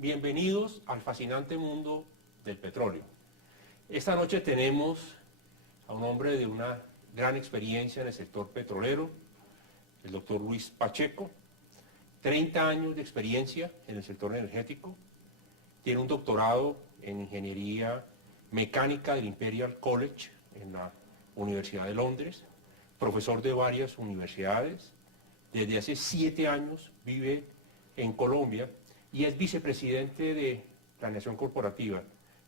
Bienvenidos al fascinante mundo del petróleo. Esta noche tenemos a un hombre de una gran experiencia en el sector petrolero, el doctor Luis Pacheco, 30 años de experiencia en el sector energético, tiene un doctorado en Ingeniería Mecánica del Imperial College en la Universidad de Londres, profesor de varias universidades, desde hace 7 años vive en Colombia y es vicepresidente de Planeación Corporativa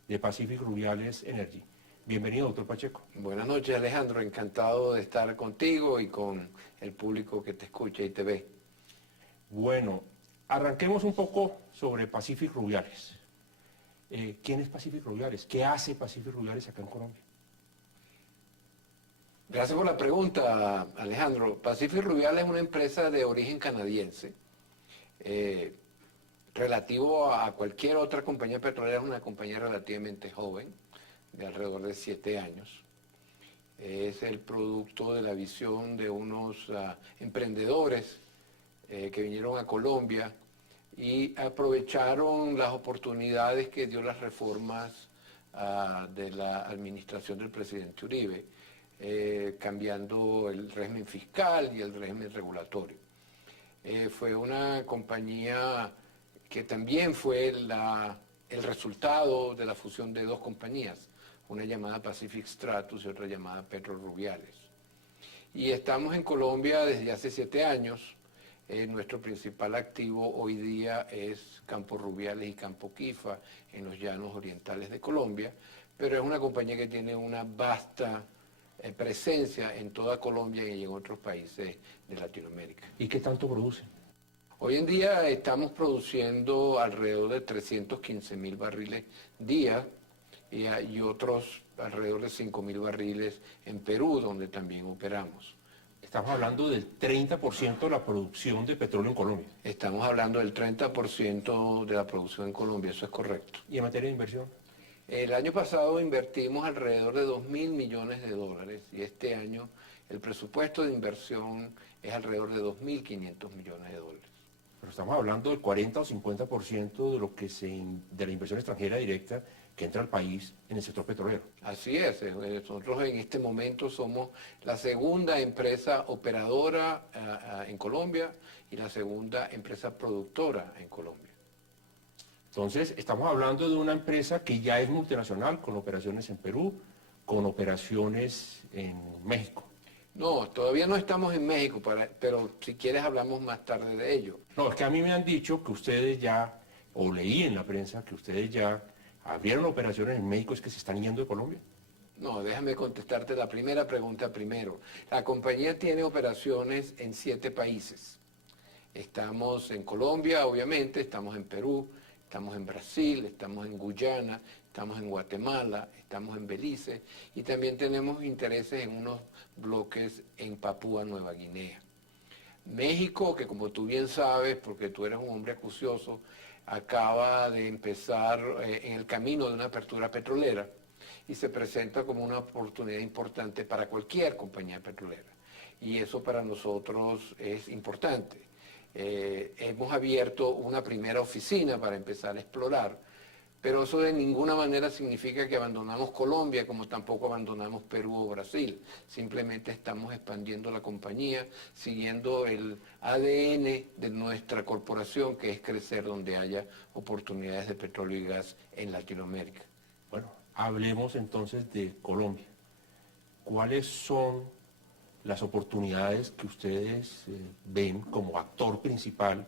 de Pacific Rubiales Energy. Bienvenido, doctor Pacheco. Buenas noches, Alejandro. Encantado de estar contigo y con el público que te escucha y te ve. Bueno, arranquemos un poco sobre Pacific Rubiales. ¿Quién es Pacific Rubiales? ¿Qué hace Pacific Rubiales acá en Colombia? Gracias por la pregunta, Alejandro. Pacific Rubiales es una empresa de origen canadiense. Relativo a cualquier otra compañía petrolera, es una compañía relativamente joven, de alrededor de 7 años. Es el producto de la visión de unos emprendedores que vinieron a Colombia y aprovecharon las oportunidades que dio las reformas de la administración del presidente Uribe, cambiando el régimen fiscal y el régimen regulatorio. Fue una compañía que también fue el resultado de la fusión de dos compañías, una llamada Pacific Stratus y otra llamada Petrorubiales. Y estamos en Colombia desde hace 7 años. Nuestro principal activo hoy día es Campo Rubiales y Campo Quifa, en los llanos orientales de Colombia, pero es una compañía que tiene una vasta presencia en toda Colombia y en otros países de Latinoamérica. ¿Y qué tanto producen? Hoy en día estamos produciendo alrededor de 315.000 barriles día y otros alrededor de 5.000 barriles en Perú, donde también operamos. Estamos hablando del 30% de la producción de petróleo en Colombia. Estamos hablando del 30% de la producción en Colombia, eso es correcto. ¿Y en materia de inversión? El año pasado invertimos alrededor de 2.000 millones de dólares y este año el presupuesto de inversión es alrededor de 2.500 millones de dólares. Pero estamos hablando del 40 o 50% de lo que de la inversión extranjera directa que entra al país en el sector petrolero. Así es, nosotros en este momento somos la segunda empresa operadora en Colombia y la segunda empresa productora en Colombia. Entonces, estamos hablando de una empresa que ya es multinacional, con operaciones en Perú, con operaciones en México. No, todavía no estamos en México, pero si quieres hablamos más tarde de ello. No, es que a mí me han dicho que ustedes ya, o leí en la prensa, que ustedes ya abrieron operaciones en México, es que se están yendo de Colombia. No, déjame contestarte la primera pregunta primero. La compañía tiene operaciones en 7 países. Estamos en Colombia, obviamente, estamos en Perú, estamos en Brasil, estamos en Guyana, estamos en Guatemala, estamos en Belice y también tenemos intereses en unos bloques en Papúa Nueva Guinea. México, que como tú bien sabes, porque tú eres un hombre acucioso, acaba de empezar en el camino de una apertura petrolera y se presenta como una oportunidad importante para cualquier compañía petrolera. Y eso para nosotros es importante. Hemos abierto una primera oficina para empezar a explorar, pero eso de ninguna manera significa que abandonamos Colombia, como tampoco abandonamos Perú o Brasil. Simplemente estamos expandiendo la compañía, siguiendo el ADN de nuestra corporación, que es crecer donde haya oportunidades de petróleo y gas en Latinoamérica. Bueno, hablemos entonces de Colombia. ¿Cuáles son las oportunidades que ustedes ven como actor principal,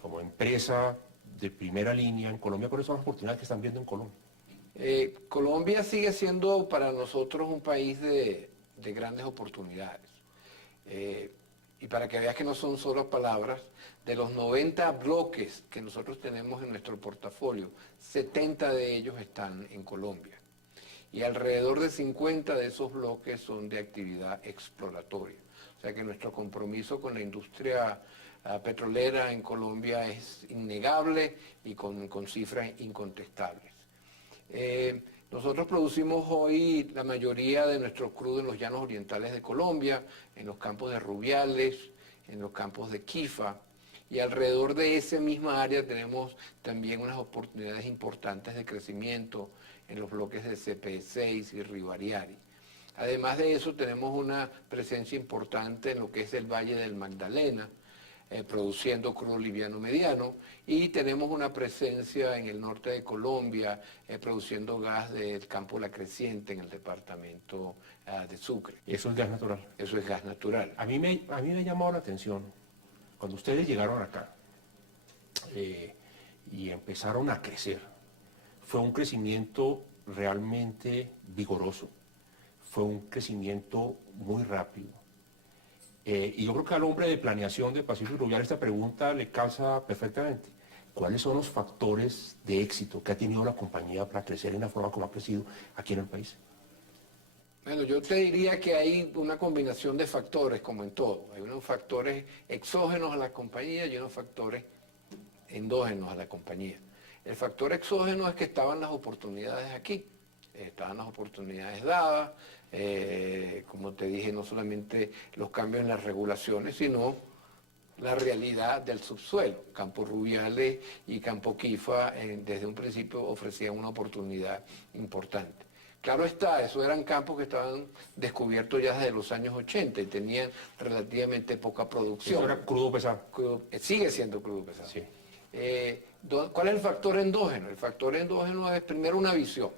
como empresa de primera línea en Colombia? ¿Cuáles son las oportunidades que están viendo en Colombia? Colombia sigue siendo para nosotros un país de grandes oportunidades. Y para que veas que no son solo palabras, de los 90 bloques que nosotros tenemos en nuestro portafolio, 70 de ellos están en Colombia. Y alrededor de 50 de esos bloques son de actividad exploratoria. O sea que nuestro compromiso con la industria petrolera en Colombia es innegable y con cifras incontestables. Nosotros producimos hoy la mayoría de nuestro crudo en los llanos orientales de Colombia, en los campos de Rubiales, en los campos de Quifa, Y alrededor de esa misma área tenemos también unas oportunidades importantes de crecimiento en los bloques de CP6 y Rivariari. Además de eso, tenemos una presencia importante en lo que es el Valle del Magdalena, produciendo crudo liviano mediano, y tenemos una presencia en el norte de Colombia, produciendo gas del campo La Creciente en el departamento de Sucre. Eso es gas natural. Eso es gas natural. A mí me ha llamado la atención, cuando ustedes llegaron acá y empezaron a crecer, fue un crecimiento realmente vigoroso, fue un crecimiento muy rápido. Y yo creo que al hombre de planeación de Pacífico Fluvial esta pregunta le calza perfectamente. ¿Cuáles son los factores de éxito que ha tenido la compañía para crecer en la forma como ha crecido aquí en el país? Bueno, yo te diría que hay una combinación de factores, como en todo. Hay unos factores exógenos a la compañía y unos factores endógenos a la compañía. El factor exógeno es que estaban las oportunidades aquí, estaban las oportunidades dadas, como te dije, no solamente los cambios en las regulaciones, sino la realidad del subsuelo. Campo Rubiales y Campo Quifa desde un principio ofrecían una oportunidad importante. Claro está, esos eran campos que estaban descubiertos ya desde los años 80 y tenían relativamente poca producción. Eso era crudo pesado. Sigue siendo crudo pesado. Sí. ¿Cuál es el factor endógeno? El factor endógeno es primero una visión.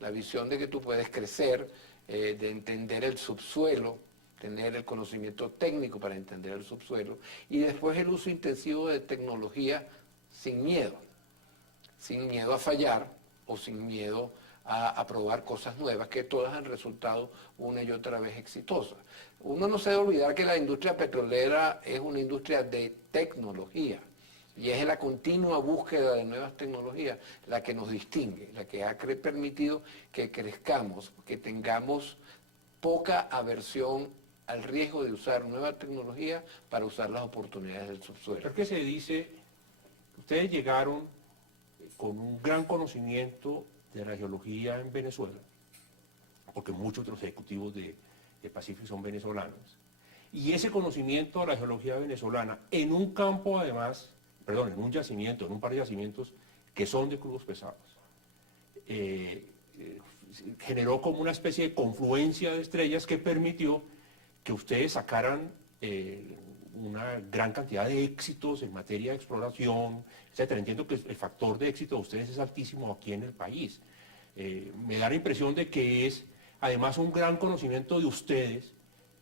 La visión de que tú puedes crecer, de entender el subsuelo, tener el conocimiento técnico para entender el subsuelo, y después el uso intensivo de tecnología sin miedo a fallar o sin miedo a probar cosas nuevas, que todas han resultado una y otra vez exitosas. Uno no se debe olvidar que la industria petrolera es una industria de tecnología, y es la continua búsqueda de nuevas tecnologías la que nos distingue, la que ha permitido que crezcamos, que tengamos poca aversión al riesgo de usar nueva tecnología para usar las oportunidades del subsuelo. ¿Por qué se dice, ustedes llegaron con un gran conocimiento de la geología en Venezuela, porque muchos de los ejecutivos de Pacífico son venezolanos, y ese conocimiento de la geología venezolana en un campo además, perdón, en un yacimiento, en un par de yacimientos que son de crudos pesados, generó como una especie de confluencia de estrellas que permitió que ustedes sacaran una gran cantidad de éxitos en materia de exploración, etcétera. Entiendo que el factor de éxito de ustedes es altísimo aquí en el país. Me da la impresión de que es además un gran conocimiento de ustedes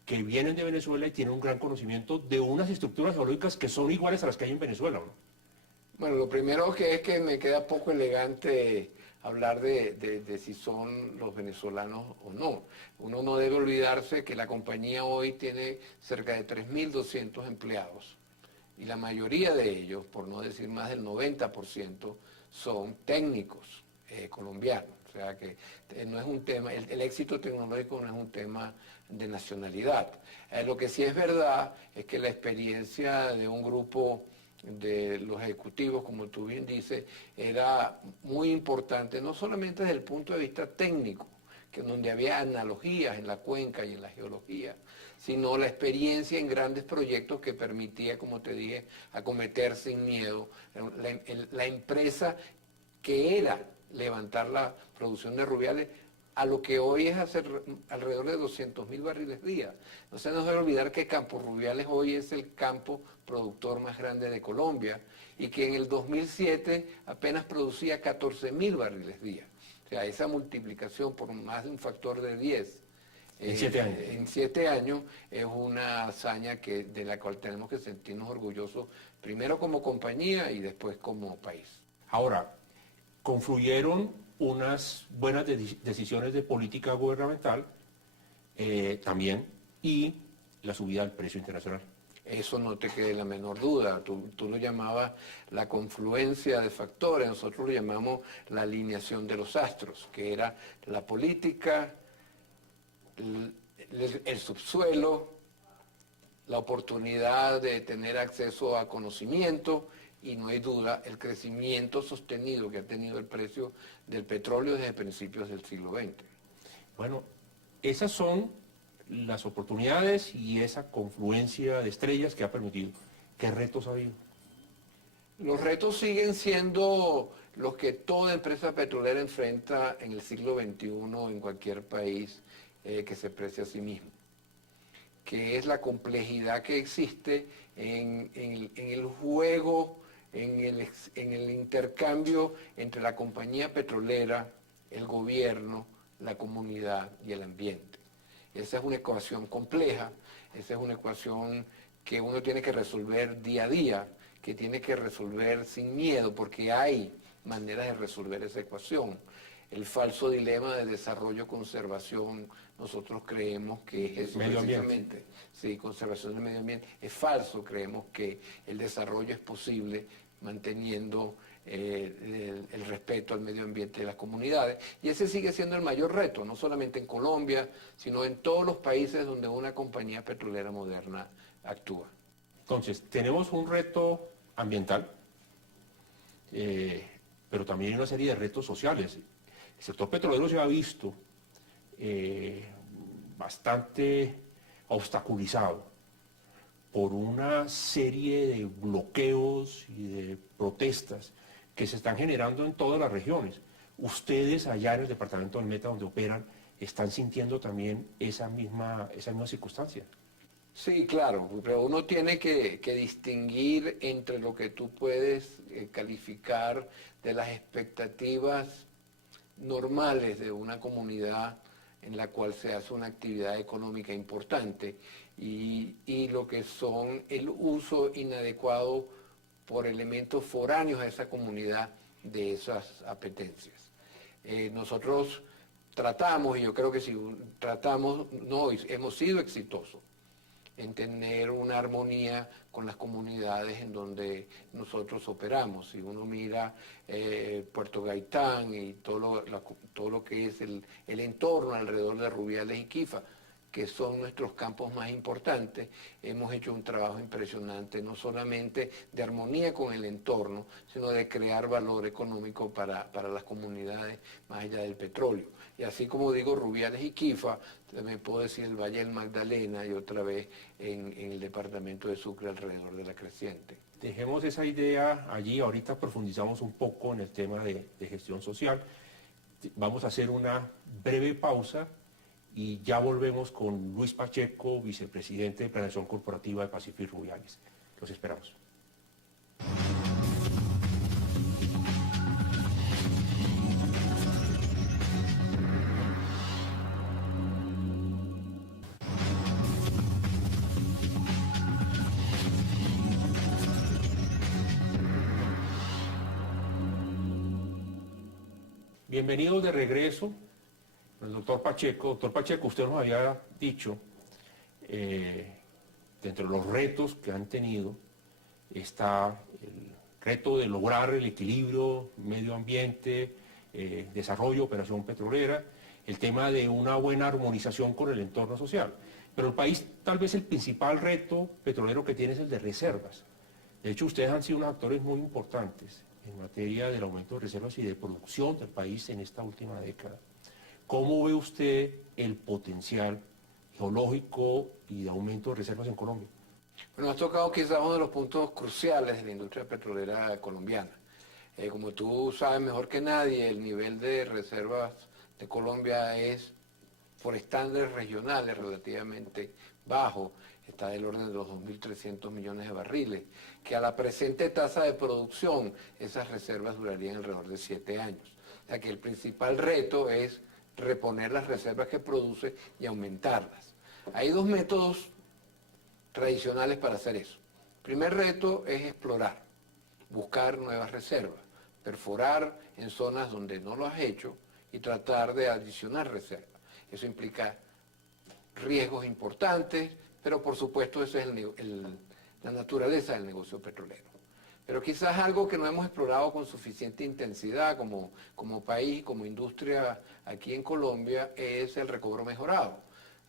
que vienen de Venezuela y tienen un gran conocimiento de unas estructuras geológicas que son iguales a las que hay en Venezuela, ¿no? Bueno, lo primero que es que me queda poco elegante hablar de si son los venezolanos o no. Uno no debe olvidarse que la compañía hoy tiene cerca de 3.200 empleados y la mayoría de ellos, por no decir más del 90%, son técnicos colombianos. O sea que no es un tema, el éxito tecnológico no es un tema de nacionalidad. Lo que sí es verdad es que la experiencia de un grupo de los ejecutivos, como tú bien dices, era muy importante, no solamente desde el punto de vista técnico, que donde había analogías en la cuenca y en la geología, sino la experiencia en grandes proyectos que permitía, como te dije, acometer sin miedo la empresa que era levantar la producción de Rubiales a lo que hoy es hacer alrededor de 200.000 barriles día. No se nos debe olvidar que Campo Rubiales hoy es el campo productor más grande de Colombia y que en el 2007 apenas producía 14.000 barriles día. O sea, esa multiplicación por más de un factor de 10 en 7 años. En 7 años es una hazaña de la cual tenemos que sentirnos orgullosos, primero como compañía y después como país. Ahora, confluyeron unas buenas decisiones de política gubernamental también y la subida del precio internacional. Eso no te quede la menor duda. Tú lo llamabas la confluencia de factores, nosotros lo llamamos la alineación de los astros, que era la política, el subsuelo, la oportunidad de tener acceso a conocimiento y no hay duda el crecimiento sostenido que ha tenido el precio del petróleo desde principios del siglo XX. Bueno, esas son las oportunidades y esa confluencia de estrellas que ha permitido. ¿Qué retos ha habido? Los retos siguen siendo los que toda empresa petrolera enfrenta en el siglo XXI en cualquier país que se precie a sí mismo, que es la complejidad que existe en el juego, en el intercambio entre la compañía petrolera, el gobierno, la comunidad y el ambiente. Esa es una ecuación compleja, esa es una ecuación que uno tiene que resolver día a día, que tiene que resolver sin miedo, porque hay maneras de resolver esa ecuación. El falso dilema de desarrollo-conservación, nosotros creemos que es eso Medio ambiente. precisamente. Sí, conservación del medio ambiente. Es falso, creemos que el desarrollo es posible manteniendo el respeto al medio ambiente de las comunidades. Y ese sigue siendo el mayor reto, no solamente en Colombia, sino en todos los países donde una compañía petrolera moderna actúa. Entonces, tenemos un reto ambiental, pero también hay una serie de retos sociales. El sector petrolero se ha visto bastante obstaculizado por una serie de bloqueos y de protestas que se están generando en todas las regiones. Ustedes allá en el departamento del Meta, donde operan, están sintiendo también esa misma circunstancia. Sí, claro, pero uno tiene que distinguir entre lo que tú puedes calificar de las expectativas normales de una comunidad en la cual se hace una actividad económica importante y lo que son el uso inadecuado por elementos foráneos a esa comunidad de esas apetencias. Nosotros tratamos, y yo creo que si tratamos, no, hemos sido exitosos en tener una armonía con las comunidades en donde nosotros operamos. Si uno mira Puerto Gaitán y todo lo que es el entorno alrededor de Rubiales y Quifa, que son nuestros campos más importantes, hemos hecho un trabajo impresionante, no solamente de armonía con el entorno, sino de crear valor económico para las comunidades más allá del petróleo. Y así como digo Rubiales y Quifa, también puedo decir el Valle del Magdalena y otra vez en el departamento de Sucre alrededor de la Creciente. Dejemos esa idea allí, ahorita profundizamos un poco en el tema de gestión social. Vamos a hacer una breve pausa y ya volvemos con Luis Pacheco, vicepresidente de Planeación Corporativa de Pacific Rubiales. Los esperamos. Bienvenidos de regreso. El doctor Pacheco. Doctor Pacheco, usted nos había dicho, dentro de los retos que han tenido, está el reto de lograr el equilibrio medio ambiente, desarrollo, operación petrolera, el tema de una buena armonización con el entorno social. Pero el país, tal vez el principal reto petrolero que tiene es el de reservas. De hecho, ustedes han sido unos actores muy importantes en materia del aumento de reservas y de producción del país en esta última década. ¿Cómo ve usted el potencial geológico y de aumento de reservas en Colombia? Bueno, has tocado quizás uno de los puntos cruciales de la industria petrolera colombiana. Como tú sabes mejor que nadie, el nivel de reservas de Colombia es, por estándares regionales, relativamente bajo. Está del orden de los 2.300 millones de barriles, que a la presente tasa de producción, esas reservas durarían alrededor de 7 años. O sea que el principal reto es reponer las reservas que produce y aumentarlas. Hay dos métodos tradicionales para hacer eso. El primer reto es explorar, buscar nuevas reservas, perforar en zonas donde no lo has hecho y tratar de adicionar reservas. Eso implica riesgos importantes, pero por supuesto esa es la naturaleza del negocio petrolero. Pero quizás algo que no hemos explorado con suficiente intensidad como país, como industria aquí en Colombia, es el recobro mejorado.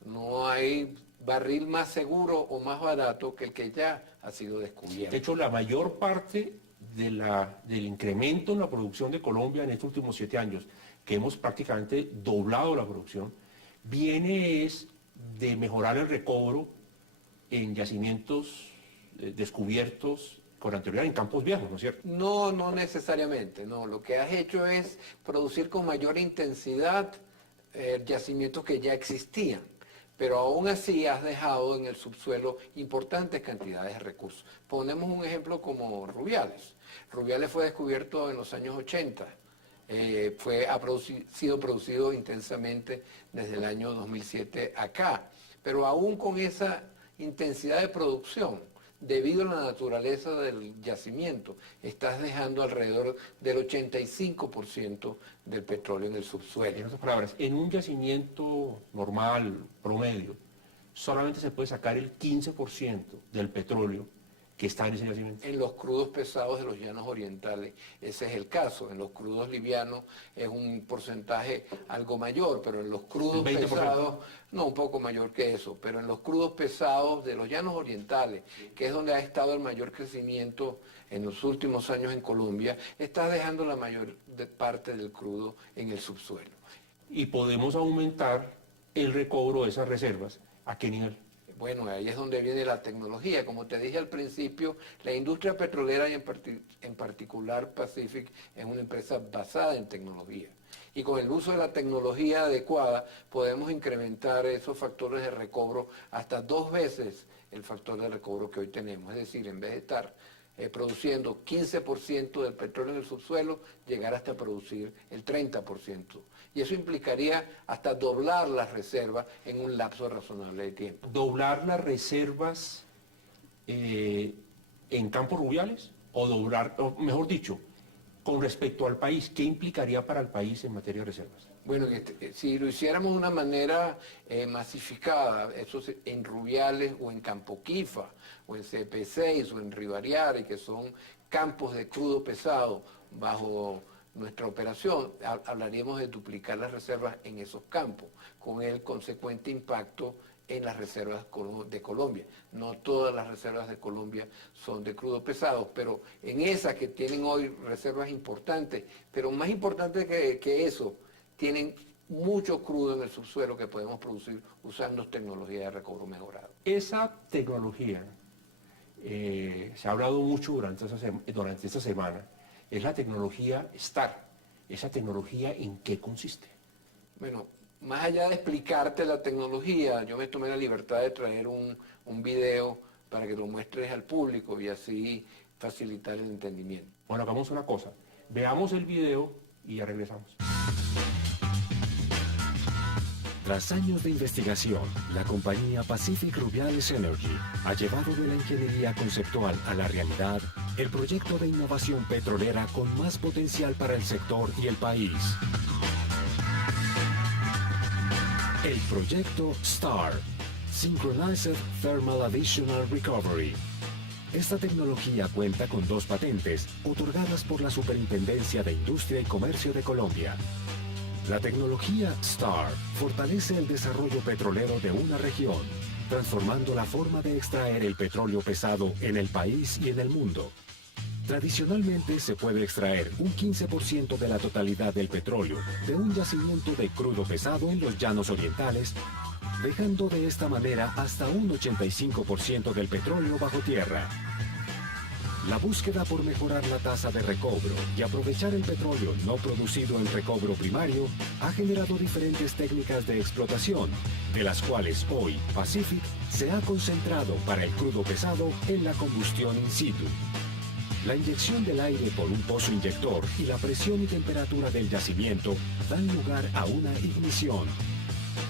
No hay barril más seguro o más barato que el que ya ha sido descubierto. De hecho, la mayor parte del incremento en la producción de Colombia en estos últimos 7 años, que hemos prácticamente doblado la producción, viene de mejorar el recobro en yacimientos descubiertos con anterioridad en campos viejos, ¿no es cierto? No, no necesariamente, no. Lo que has hecho es producir con mayor intensidad yacimientos que ya existían, pero aún así has dejado en el subsuelo importantes cantidades de recursos. Ponemos un ejemplo como Rubiales. Rubiales fue descubierto en los años 80. Sido producido intensamente desde el año 2007 acá, pero aún con esa intensidad de producción, debido a la naturaleza del yacimiento, estás dejando alrededor del 85% del petróleo en el subsuelo. En otras palabras, en un yacimiento normal, promedio, solamente se puede sacar el 15% del petróleo que está en ese yacimiento. En los crudos pesados de los llanos orientales, ese es el caso. En los crudos livianos es un porcentaje algo mayor, pero en los crudos 20%. pesados, no, un poco mayor que eso, pero en los crudos pesados de los llanos orientales, que es donde ha estado el mayor crecimiento en los últimos años en Colombia, estás dejando la mayor parte del crudo en el subsuelo. Y podemos aumentar el recobro de esas reservas. ¿A qué nivel? Bueno, ahí es donde viene la tecnología. Como te dije al principio, la industria petrolera y en particular Pacific es una empresa basada en tecnología. Y con el uso de la tecnología adecuada podemos incrementar esos factores de recobro hasta 2 veces el factor de recobro que hoy tenemos. Es decir, en vez de estar produciendo 15% del petróleo en el subsuelo, llegar hasta producir el 30%. Y eso implicaría hasta doblar las reservas en un lapso razonable de tiempo. ¿Doblar las reservas en campos Rubiales? O doblar, o mejor dicho, con respecto al país, ¿qué implicaría para el país en materia de reservas? Bueno, si lo hiciéramos de una manera masificada, eso en Rubiales o en Campo Quifa, o en CP6 o en Rivariare, que son campos de crudo pesado bajo nuestra operación, hablaríamos de duplicar las reservas en esos campos, con el consecuente impacto en las reservas de Colombia. No todas las reservas de Colombia son de crudo pesado, pero en esas que tienen hoy reservas importantes, pero más importante que eso, tienen mucho crudo en el subsuelo que podemos producir usando tecnología de recobro mejorado. Esa tecnología, se ha hablado mucho durante esta semana, es la tecnología STAR. ¿Esa tecnología en qué consiste? Bueno, más allá de explicarte la tecnología, yo me tomé la libertad de traer un video para que lo muestres al público y así facilitar el entendimiento. Bueno, hagamos una cosa. Veamos el video y ya regresamos. Tras años de investigación, la compañía Pacific Rubiales Energy ha llevado de la ingeniería conceptual a la realidad el proyecto de innovación petrolera con más potencial para el sector y el país. El proyecto STAR, Synchronized Thermal Additional Recovery. Esta tecnología cuenta con 2 patentes otorgadas por la Superintendencia de Industria y Comercio de Colombia. La tecnología STAR fortalece el desarrollo petrolero de una región, transformando la forma de extraer el petróleo pesado en el país y en el mundo. Tradicionalmente se puede extraer un 15% de la totalidad del petróleo de un yacimiento de crudo pesado en los llanos orientales, dejando de esta manera hasta un 85% del petróleo bajo tierra. La búsqueda por mejorar la tasa de recobro y aprovechar el petróleo no producido en recobro primario ha generado diferentes técnicas de explotación, de las cuales hoy Pacific se ha concentrado para el crudo pesado en la combustión in situ. La inyección del aire por un pozo inyector y la presión y temperatura del yacimiento dan lugar a una ignición.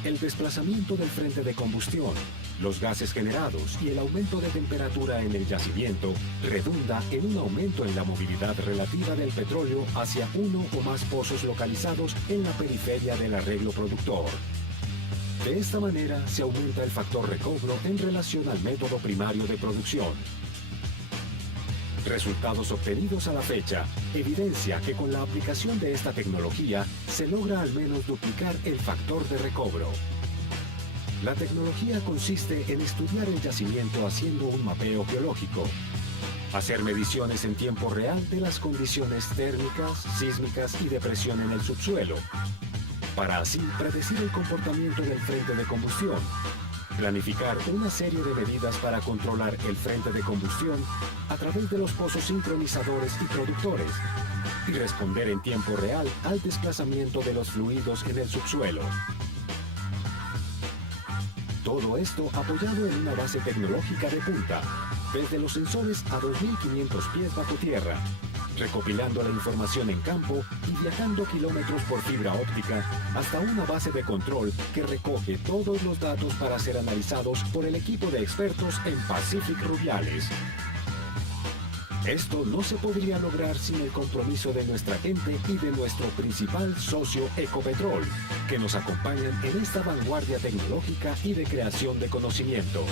El desplazamiento del frente de combustión, los gases generados y el aumento de temperatura en el yacimiento redunda en un aumento en la movilidad relativa del petróleo hacia uno o más pozos localizados en la periferia del arreglo productor. De esta manera se aumenta el factor recobro en relación al método primario de producción. Resultados obtenidos a la fecha evidencia que con la aplicación de esta tecnología se logra al menos duplicar el factor de recobro. La tecnología consiste en estudiar el yacimiento haciendo un mapeo geológico, hacer mediciones en tiempo real de las condiciones térmicas, sísmicas y de presión en el subsuelo, para así predecir el comportamiento del frente de combustión, planificar una serie de medidas para controlar el frente de combustión a través de los pozos sincronizadores y productores, y responder en tiempo real al desplazamiento de los fluidos en el subsuelo. Todo esto apoyado en una base tecnológica de punta, desde los sensores a 2.500 pies bajo tierra, recopilando la información en campo y viajando kilómetros por fibra óptica hasta una base de control que recoge todos los datos para ser analizados por el equipo de expertos en Pacific Rubiales. Esto no se podría lograr sin el compromiso de nuestra gente y de nuestro principal socio Ecopetrol, que nos acompañan en esta vanguardia tecnológica y de creación de conocimiento.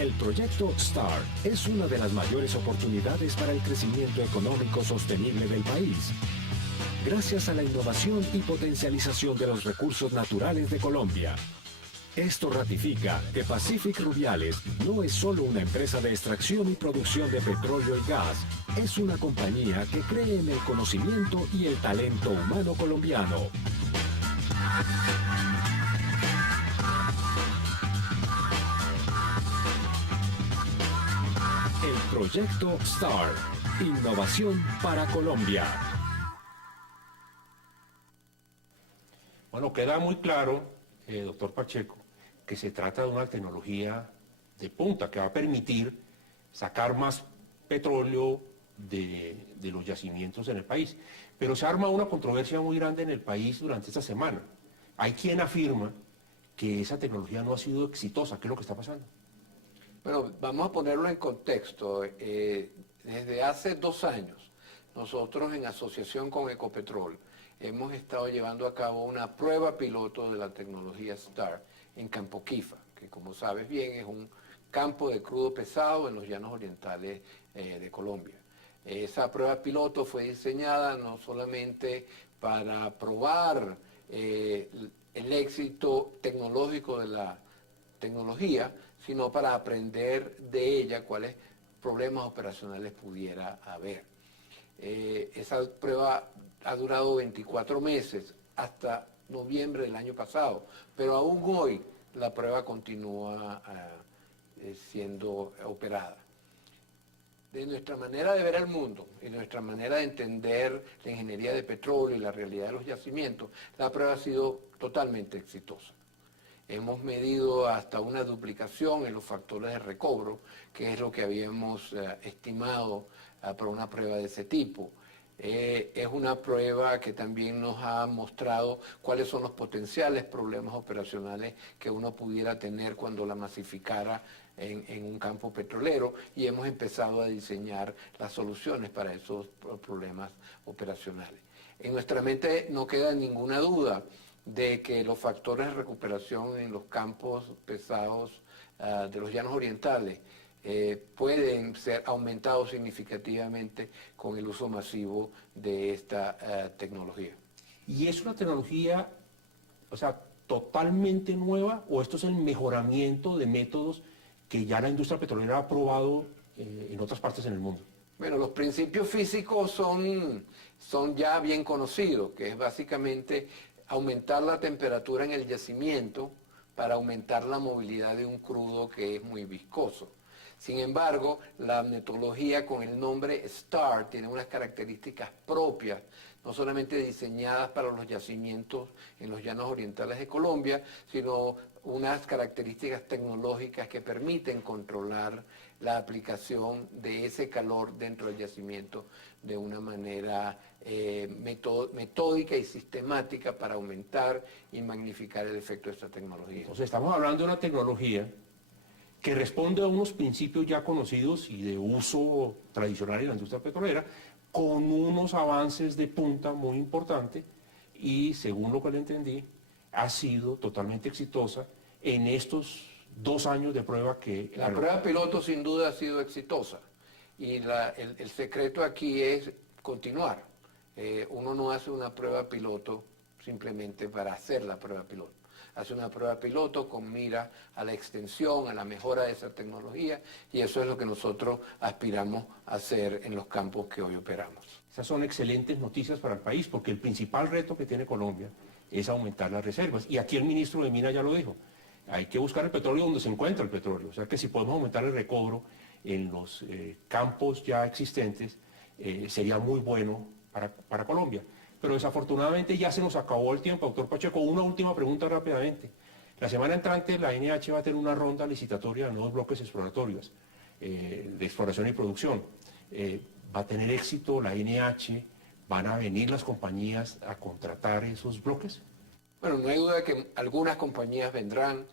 El proyecto STAR es una de las mayores oportunidades para el crecimiento económico sostenible del país. Gracias a la innovación y potencialización de los recursos naturales de Colombia. Esto ratifica que Pacific Rubiales no es solo una empresa de extracción y producción de petróleo y gas, es una compañía que cree en el conocimiento y el talento humano colombiano. El proyecto STAR, innovación para Colombia. Bueno, queda muy claro, doctor Pacheco, que se trata de una tecnología de punta que va a permitir sacar más petróleo de los yacimientos en el país. Pero se arma una controversia muy grande en el país durante esta semana. Hay quien afirma que esa tecnología no ha sido exitosa. ¿Qué es lo que está pasando? Bueno, vamos a ponerlo en contexto. Desde hace 2 años, nosotros en asociación con Ecopetrol hemos estado llevando a cabo una prueba piloto de la tecnología STAR en Campo Quifa, que como sabes bien es un campo de crudo pesado en los llanos orientales de Colombia. Esa prueba piloto fue diseñada no solamente para probar el éxito tecnológico de la tecnología, sino para aprender de ella cuáles problemas operacionales pudiera haber. Esa prueba ha durado 24 meses, hasta noviembre del año pasado, pero aún hoy la prueba continúa siendo operada. De nuestra manera de ver el mundo y nuestra manera de entender la ingeniería de petróleo y la realidad de los yacimientos, la prueba ha sido totalmente exitosa. Hemos medido hasta una duplicación en los factores de recobro, que es lo que habíamos estimado para una prueba de ese tipo. Es una prueba que también nos ha mostrado cuáles son los potenciales problemas operacionales que uno pudiera tener cuando la masificara en un campo petrolero, y hemos empezado a diseñar las soluciones para esos problemas operacionales. En nuestra mente no queda ninguna duda de que los factores de recuperación en los campos pesados de los llanos orientales pueden ser aumentados significativamente con el uso masivo de esta tecnología. ¿Y es una tecnología, o sea, totalmente nueva, o esto es el mejoramiento de métodos que ya la industria petrolera ha probado en otras partes en el mundo? Bueno, los principios físicos son ya bien conocidos, que es básicamente aumentar la temperatura en el yacimiento para aumentar la movilidad de un crudo que es muy viscoso. Sin embargo, la metodología con el nombre STAR tiene unas características propias, no solamente diseñadas para los yacimientos en los llanos orientales de Colombia, sino unas características tecnológicas que permiten controlar la aplicación de ese calor dentro del yacimiento de una manera metódica y sistemática para aumentar y magnificar el efecto de esta tecnología. Entonces estamos hablando de una tecnología que responde a unos principios ya conocidos y de uso tradicional en la industria petrolera, con unos avances de punta muy importantes, y según lo que le entendí, ha sido totalmente exitosa en estos 2 años de prueba que... La prueba piloto sin duda ha sido exitosa, y el secreto aquí es continuar. Uno no hace una prueba piloto simplemente para hacer la prueba piloto. hace una prueba piloto con mira a la extensión, a la mejora de esa tecnología, y eso es lo que nosotros aspiramos a hacer en los campos que hoy operamos. Esas son excelentes noticias para el país, porque el principal reto que tiene Colombia es aumentar las reservas. Y aquí el ministro de Minas ya lo dijo, hay que buscar el petróleo donde se encuentra el petróleo. O sea que si podemos aumentar el recobro en los campos ya existentes, sería muy bueno para Colombia. Pero desafortunadamente ya se nos acabó el tiempo. Doctor Pacheco, una última pregunta rápidamente. La semana entrante la NH va a tener una ronda licitatoria de nuevos bloques exploratorios, de exploración y producción. ¿Va a tener éxito la NH? ¿Van a venir las compañías a contratar esos bloques? Bueno, no hay duda que algunas compañías vendrán.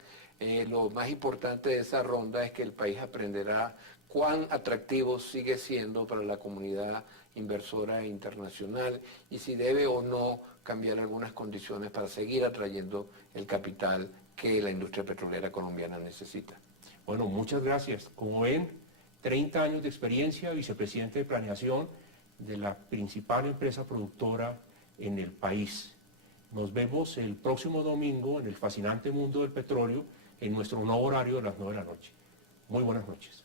Lo más importante de esa ronda es que el país aprenderá cuán atractivo sigue siendo para la comunidad inversora internacional y si debe o no cambiar algunas condiciones para seguir atrayendo el capital que la industria petrolera colombiana necesita. Bueno, muchas gracias. Como ven, 30 años de experiencia, vicepresidente de planeación de la principal empresa productora en el país. Nos vemos el próximo domingo en el fascinante mundo del petróleo en nuestro nuevo horario de las 9 de la noche. Muy buenas noches.